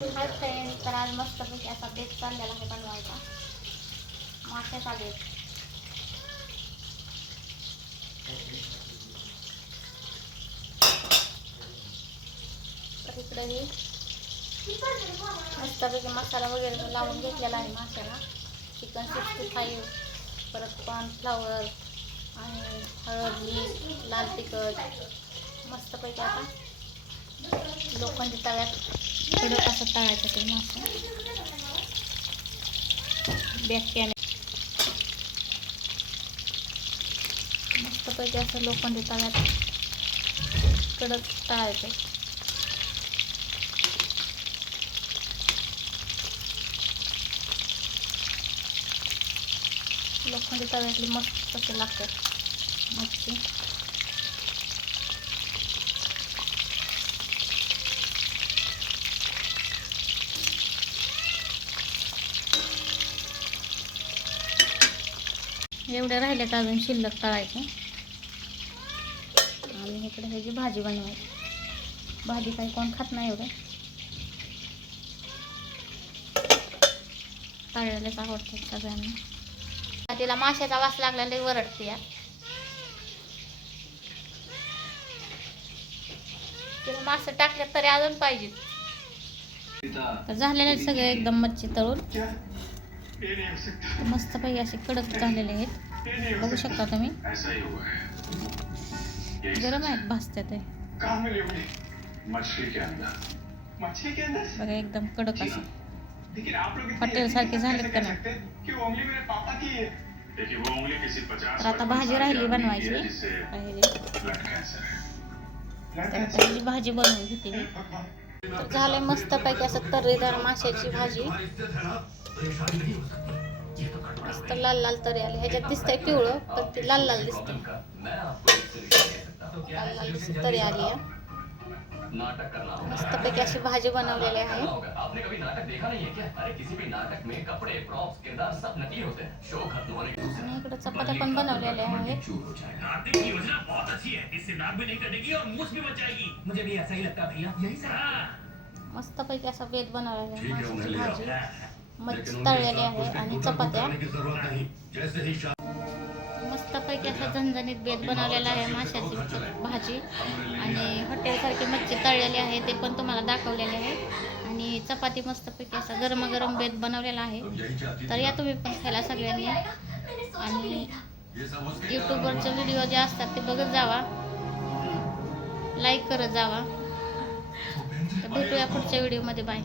Hi friend तर आज मस्तपैकी असा बेत चाललेला आहे बनवायचा. माशाचा बेत तर इकडे मस्तपैकी मसाला वगैरे लावून घेतलेला आहे माशाला. चिकन सिक्स्टी फाईव्ह परत कॉर्नफ्लावर आणि हळद मीठ लाल तिखट. मस्तपैकी आता लोखंडी तव्यात कडक असं तळायचं ते मासा बॅक्याने मस्तपैकी असं लोखंडी तव्यात कडक तळायचं लोखंडी तव्यातली मस्त कसे लागतात मच्छी एवढे राहिले तर अजून शिल्लक तळायचे. आणि इकडे ह्याची भाजी बनवायची भाजी काही कोण खात नाही एवढं. तळलेलेच आवडतात सगळ्यांना. तिला माशाचा वास लागला लई वरडते या. तिला मासे टाकले तरी अजून पाहिजे तर झालेले सगळे एकदम मच्छी तळून. मस्तपैकी असे कडक झालेले आहेत. बघू शकता तुम्ही. गरम आहेत भाजत्या ते बघा एकदम कडक असं. हॉटेल सारखे झाले का नाही? तर आता भाजी राहिली बनवायची. राहिली. भाजी बनवून घेते झाले मस्तपैकी असं तर्रीदार माशाची भाजी. मस्त लाल लाल तरी आली. ह्याच्यात दिसतंय पिवळं पण ती लाल लाल दिसते लाल लाल तरी आली आहे नाटक करना होगा मस्त पैकी अशी भाजी बनवलेली आहे. आणि इकडे चपात्या पण बनवलेल्या आहेत. चूर हो जाएगा कार्तिक की योजना बहुत अच्छी है इससे नाक भी नहीं कटेगी और मूछ भी बच जाएगी मुझे भी ऐसा ही लगता है भैया यही सर मस्त पैकी असा बेत बनवलेला आहे भाजी. मच्छी तळलेली आहे आणि चपात्या. की जरूरत नहीं। जैसे ही शा- मस्त पैकी असा झणझणीत बेत बनवलेला आहे माशाची भाजी. आणि हॉटेलसारखी मच्छी तळलेली आहे ते पण तुम्हाला दाखवलेले आहे. आणि चपाती मस्तपैकी असा गरमागरम बेत बनवलेला आहे. तर या तुम्ही पण खायला सगळ्यांनी. आणि यूट्यूबवरचे व्हिडिओ जे असतात ते बघत जावा. लाईक करत जावा. भेटूया पुढच्या व्हिडिओमध्ये बाय